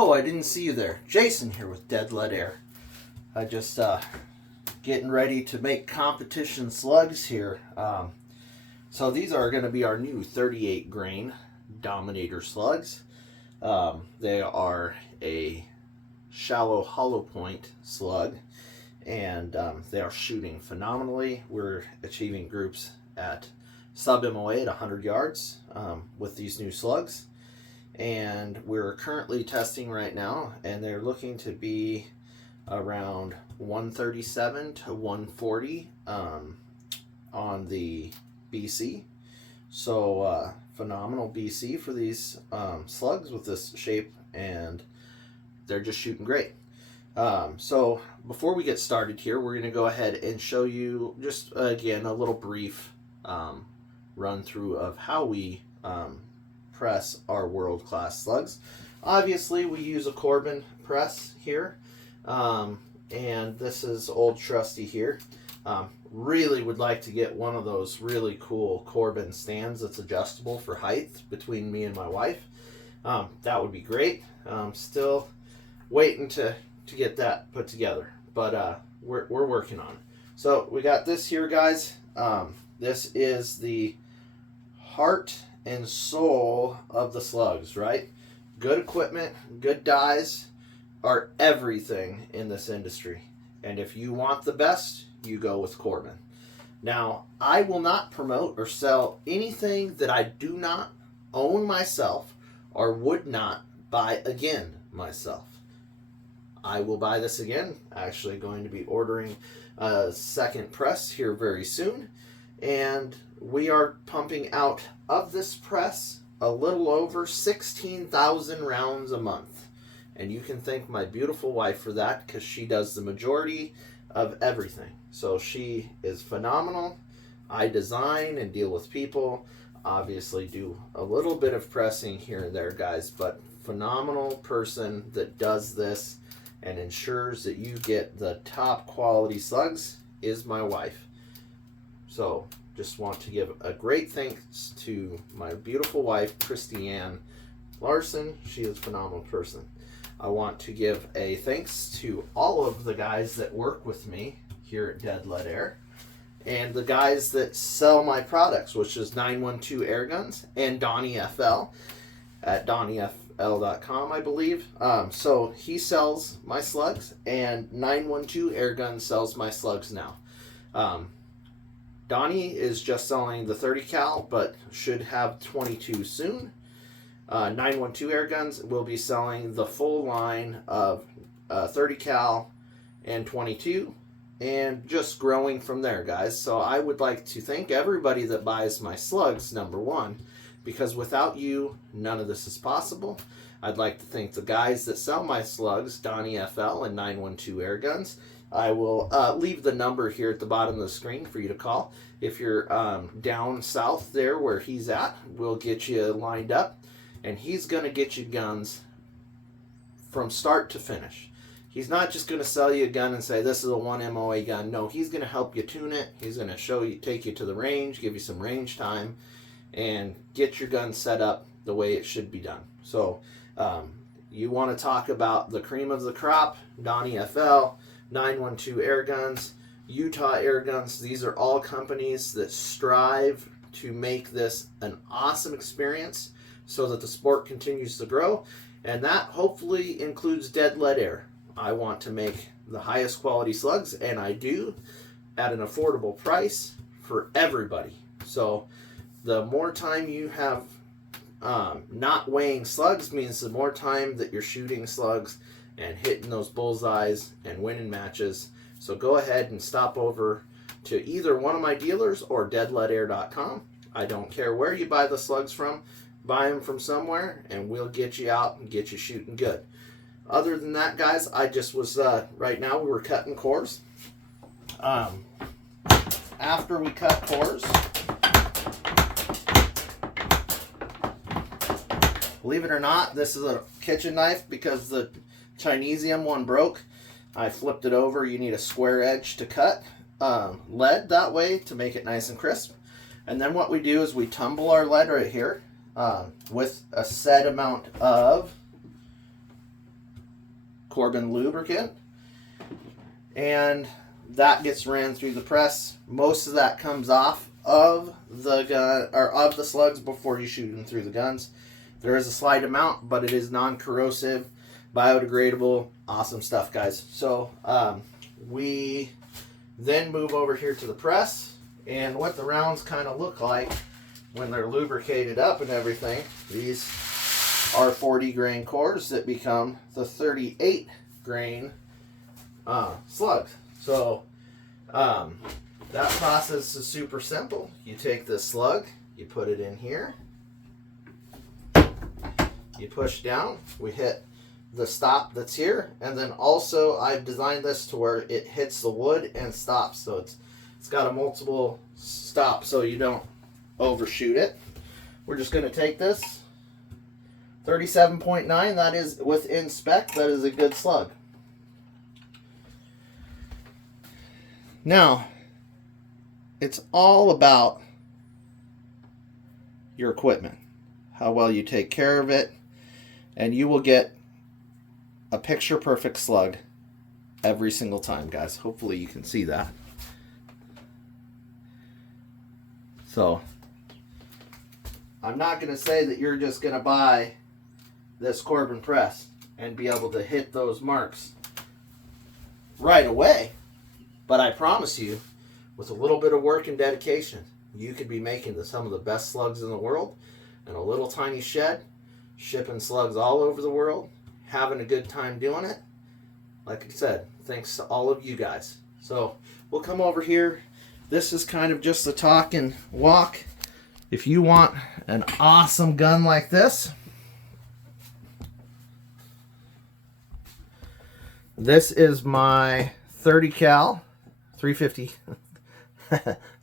Oh, I didn't see you there. Jason here with Dead Lead Air. I just getting ready to make competition slugs here. So these are going to be our new 38 grain Dominator slugs. They are a shallow hollow point slug, and they are shooting phenomenally. We're achieving groups at sub MOA at 100 yards with these new slugs. And we're currently testing right now, and they're looking to be around 137 to 140 on the BC. So phenomenal BC for these slugs with this shape, and they're just shooting great. So before we get started here, we're going to go ahead and show you just again a little brief run through of how we press our world-class slugs. Obviously we use a Corbin press here, and this is old trusty here. Really would like to get one of those really cool Corbin stands that's adjustable for height between me and my wife. That would be great. Still waiting to get that put together, but we're working on it. So we got this here, guys. This is the heart and soul of the slugs, right? Good equipment, good dies are everything in this industry. And if you want the best, you go with Corbin. Now, I will not promote or sell anything that I do not own myself or would not buy again myself. I will buy this again. Actually going to be ordering a second press here very soon. And we are pumping out of this press a little over 16,000 rounds a month. And you can thank my beautiful wife for that, because she does the majority of everything. So she is phenomenal. I design and deal with people. Obviously do a little bit of pressing here and there, guys, but phenomenal person that does this and ensures that you get the top quality slugs is my wife. So just want to give a great thanks to my beautiful wife, Christiane Larson. She is a phenomenal person. I want to give a thanks to all of the guys that work with me here at Dead Lead Air, and the guys that sell my products, which is 912 Air Guns and Donnie FL at DonnieFL.com, I believe. So he sells my slugs, and 912 Air Guns sells my slugs now. Donnie is just selling the 30 cal, but should have 22 soon. 912 Air Guns will be selling the full line of 30 cal and 22, and just growing from there, guys. So I would like to thank everybody that buys my slugs, number one, because without you, none of this is possible. I'd like to thank the guys that sell my slugs, Donnie FL and 912 Air Guns. I will leave the number here at the bottom of the screen for you to call. If you're down south there where he's at, we'll get you lined up, and he's going to get you guns from start to finish. He's not just going to sell you a gun and say, this is a 1 MOA gun. No, he's going to help you tune it. He's going to show you, take you to the range, give you some range time, and get your gun set up the way it should be done. So you want to talk about the cream of the crop, Donnie FL, 912 Air Guns, Utah Air Guns. These are all companies that strive to make this an awesome experience so that the sport continues to grow, and that hopefully includes Dead Lead Air. I want to make the highest quality slugs, and I do, at an affordable price for everybody. So the more time you have not weighing slugs means the more time that you're shooting slugs and hitting those bullseyes and winning matches. So go ahead and stop over to either one of my dealers or deadleadair.com. I don't care where you buy the slugs from. Buy them from somewhere, and we'll get you out and get you shooting good. Other than that, guys, I just was, right now we were cutting cores. After we cut cores, believe it or not, this is a kitchen knife because the Chinesium one broke. I flipped it over. You need a square edge to cut lead that way to make it nice and crisp. And then what we do is we tumble our lead right here with a set amount of Corbin lubricant, and that gets ran through the press. Most of that comes off of the gun or of the slugs before you shoot them through the guns. There is a slight amount, but it is non-corrosive, biodegradable, awesome stuff, guys. So we then move over here to the press, and what the rounds kind of look like when they're lubricated up and everything. These are 40 grain cores that become the 38 grain slugs. So that process is super simple. You take this slug, you put it in here, you push down, we hit the stop that's here, and then also I've designed this to where it hits the wood and stops. So it's got a multiple stop so you don't overshoot it. We're just going to take this 37.9, that is within spec, that is a good slug. Now, it's all about your equipment, how well you take care of it, and you will get a picture perfect slug every single time, guys. Hopefully you can see that. So, I'm not going to say that you're just going to buy this Corbin press and be able to hit those marks right away. But I promise you, with a little bit of work and dedication, you could be making some of the best slugs in the world in a little tiny shed, shipping slugs all over the world, having a good time doing it. Like I said, thanks to all of you guys. So we'll come over here. This is kind of just the talk and walk. If you want an awesome gun like this, this is my 30 cal 350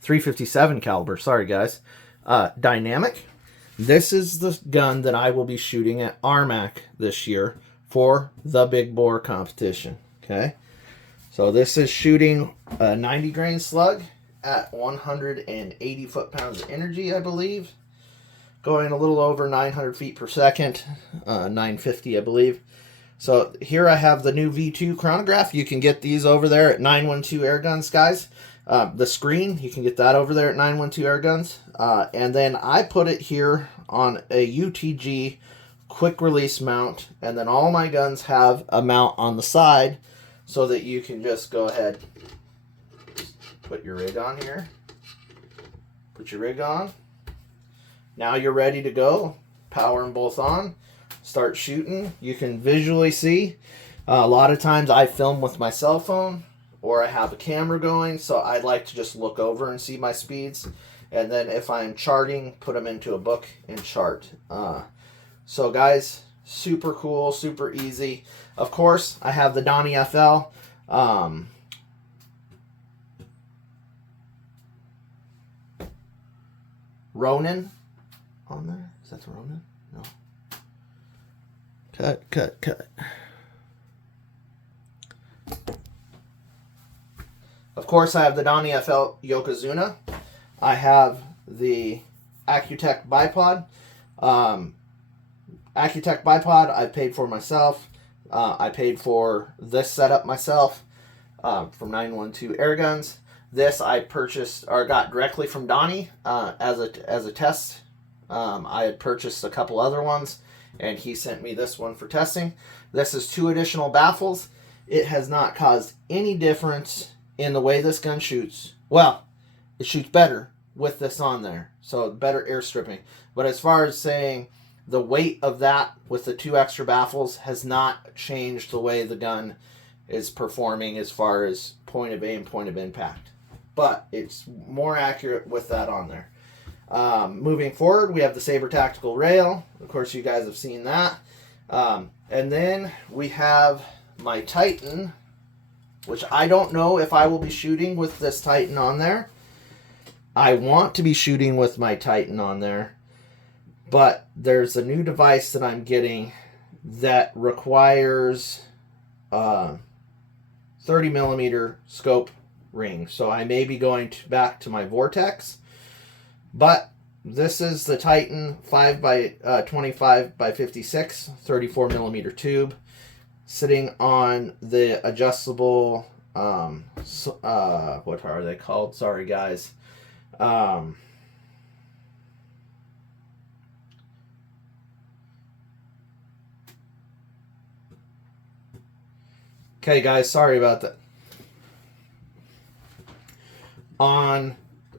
357 caliber, sorry guys, dynamic. This is the gun that I will be shooting at RMAC this year for the big bore competition. Okay, so this is shooting a 90 grain slug at 180 foot-pounds of energy, I believe, going a little over 900 feet per second, 950 I believe. So here I have the new V2 chronograph. You can get these over there at 912 Airguns, guys. The screen, you can get that over there at 912 Airguns. And then I put it here on a UTG quick release mount. And then all my guns have a mount on the side so that you can just go ahead, put your rig on here. Put your rig on. Now you're ready to go. Power them both on. Start shooting. You can visually see. A lot of times I film with my cell phone or I have a camera going, so I'd like to just look over and see my speeds. And then if I'm charting, put them into a book and chart. So guys, super cool, super easy. Of course, I have the Donnie FL. Ronin on there. Is that the Ronin? No. Cut. Of course, I have the Donnie FL Yokozuna. I have the Accutech bipod. Accutech bipod I paid for myself. I paid for this setup myself from 912 Airguns. This I purchased or got directly from Donnie as a test. I had purchased a couple other ones, and he sent me this one for testing. This is 2 additional baffles. It has not caused any difference in the way this gun shoots. Well, it shoots better with this on there, so better air stripping. But as far as saying the weight of that with the 2 extra baffles has not changed the way the gun is performing as far as point of aim, point of impact. But it's more accurate with that on there. Moving forward, we have the Saber Tactical Rail. Of course, you guys have seen that. And then we have my Titan, which I don't know if I will be shooting with this Titan on there. I want to be shooting with my Titan on there, but there's a new device that I'm getting that requires 30 millimeter scope ring. So I may be going back to my Vortex. But this is the Titan 5 by 25 by 56 34 millimeter tube. sitting on the adjustable, what are they called? Sorry, guys. Okay, guys, sorry about that.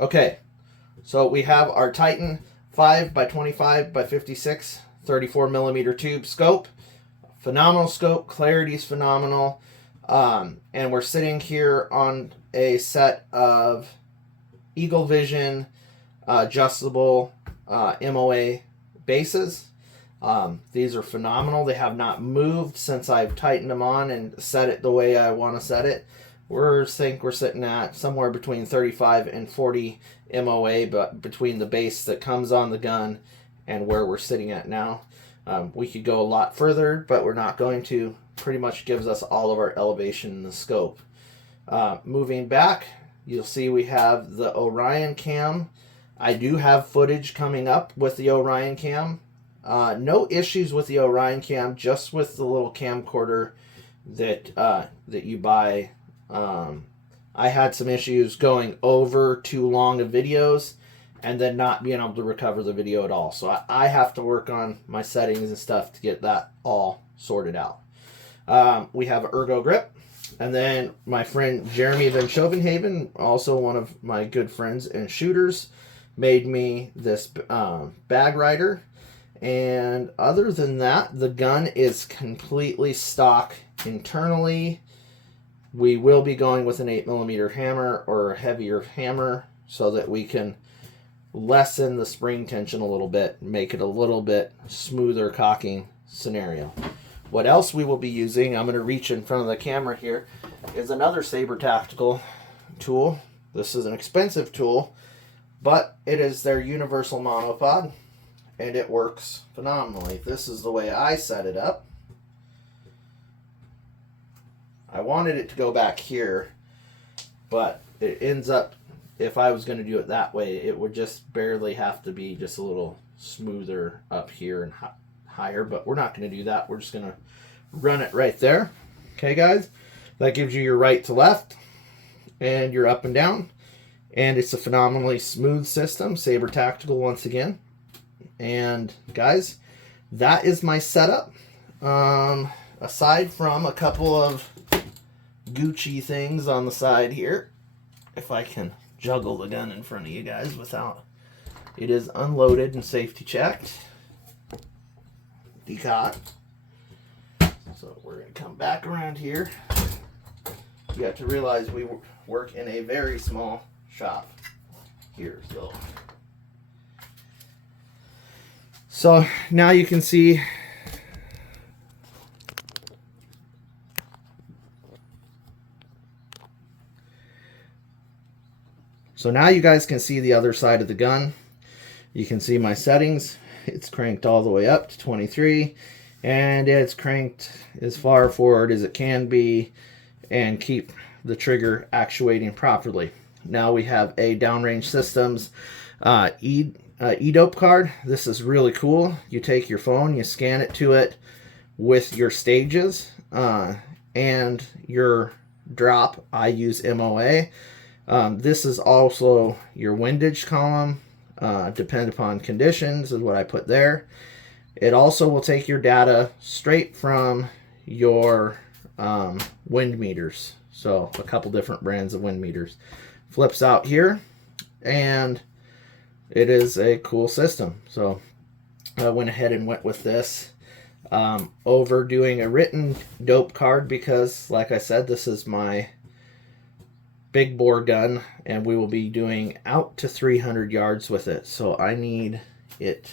Okay, so we have our Titan 5 by 25 by 56 34 millimeter tube scope. Phenomenal scope, clarity's phenomenal, and we're sitting here on a set of Eagle Vision adjustable MOA bases. These are phenomenal. They have not moved since I've tightened them on and set it the way I want to set it. We're sitting at somewhere between 35 and 40 MOA, but between the base that comes on the gun and where we're sitting at now. We could go a lot further, but we're not going to. Pretty much gives us all of our elevation in the scope. Moving back, you'll see we have the Orion cam. I do have footage coming up with the Orion cam. No issues with the Orion cam, just with the little camcorder that you buy. I had some issues going over too long of videos and then not being able to recover the video at all. So I have to work on my settings and stuff to get that all sorted out. We have Ergo grip. And then my friend Jeremy Van Schovenhaven, also one of my good friends and shooters, made me this bag rider. And other than that, the gun is completely stock internally. We will be going with an 8mm hammer or a heavier hammer so that we can lessen the spring tension a little bit, make it a little bit smoother cocking scenario. What else we will be using, I'm going to reach in front of the camera here, is another Saber Tactical tool. This is an expensive tool, but it is their universal monopod, and it works phenomenally. This is the way I set it up. I wanted it to go back here, but it ends up, if I was going to do it that way, it would just barely have to be just a little smoother up here and higher, but we're not going to do that. We're just going to run it right there. Okay, guys? That gives you your right to left and your up and down, and it's a phenomenally smooth system. Saber Tactical once again. And guys, that is my setup. Aside from a couple of Gucci things on the side here, if I can juggle the gun in front of you guys without, it is unloaded and safety checked. Decot. So we're going to come back around here. You have to realize we work in a very small shop here. So now you can see you guys can see the other side of the gun. You can see my settings. It's cranked all the way up to 23, and it's cranked as far forward as it can be and keep the trigger actuating properly. Now we have a Downrange Systems e-dope card. This is really cool. You take your phone, you scan it to it with your stages and your drop. I use MOA. This is also your windage column. Depend upon conditions is what I put there. It also will take your data straight from your wind meters. So a couple different brands of wind meters. Flips out here, and it is a cool system. So I went ahead and went with this over doing a written dope card because, like I said, this is my big bore gun, and we will be doing out to 300 yards with it. So I need it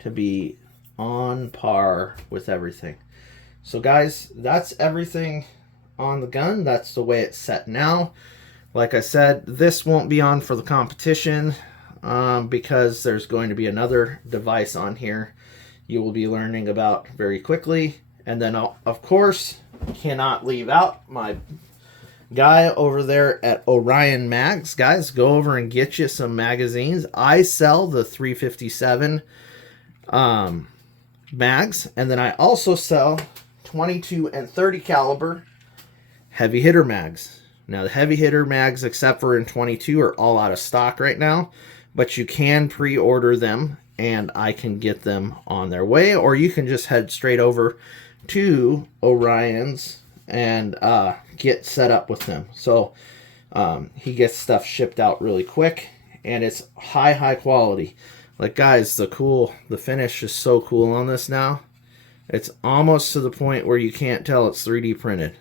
to be on par with everything. So guys, that's everything on the gun. That's the way it's set now. Like I said, this won't be on for the competition because there's going to be another device on here you will be learning about very quickly. And then, of course, cannot leave out my guy over there at Orion Mags. Guys, go over and get you some magazines. I sell the 357 mags, and then I also sell 22 and 30 caliber heavy hitter mags. Now the heavy hitter mags, except for in 22, are all out of stock right now, but you can pre-order them and I can get them on their way, or you can just head straight over to Orion's and get set up with them. So he gets stuff shipped out really quick, and it's high quality. Like, guys, the finish is so cool on this now. It's almost to the point where you can't tell it's 3D printed.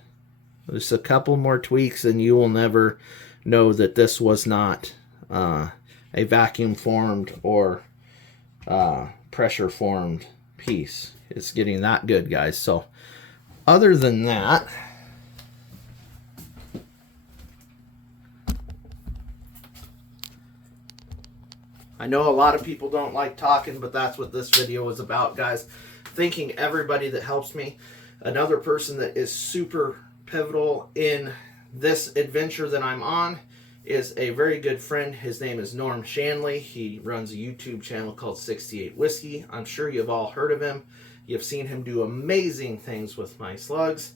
Just a couple more tweaks and you will never know that this was not a vacuum formed or pressure formed piece. It's getting that good, guys. So other than that, I know a lot of people don't like talking, but that's what this video is about, guys. Thanking everybody that helps me. Another person that is super pivotal in this adventure that I'm on is a very good friend. His name is Norm Shanley. He runs a YouTube channel called 68 Whiskey. I'm sure you've all heard of him. You've seen him do amazing things with my slugs.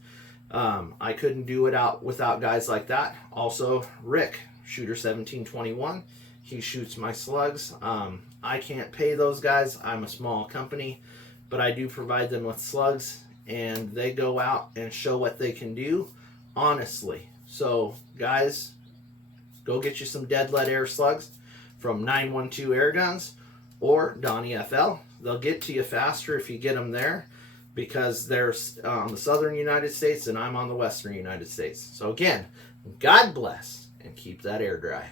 I couldn't do it without guys like that. Also, Rick, Shooter 1721. He shoots my slugs. I can't pay those guys. I'm a small company, but I do provide them with slugs, and they go out and show what they can do honestly. So guys, go get you some dead lead air slugs from 912 Air Guns or Donnie FL. They'll get to you faster if you get them there, because they're on the southern United States and I'm on the western United States. So again, God bless and keep that air dry.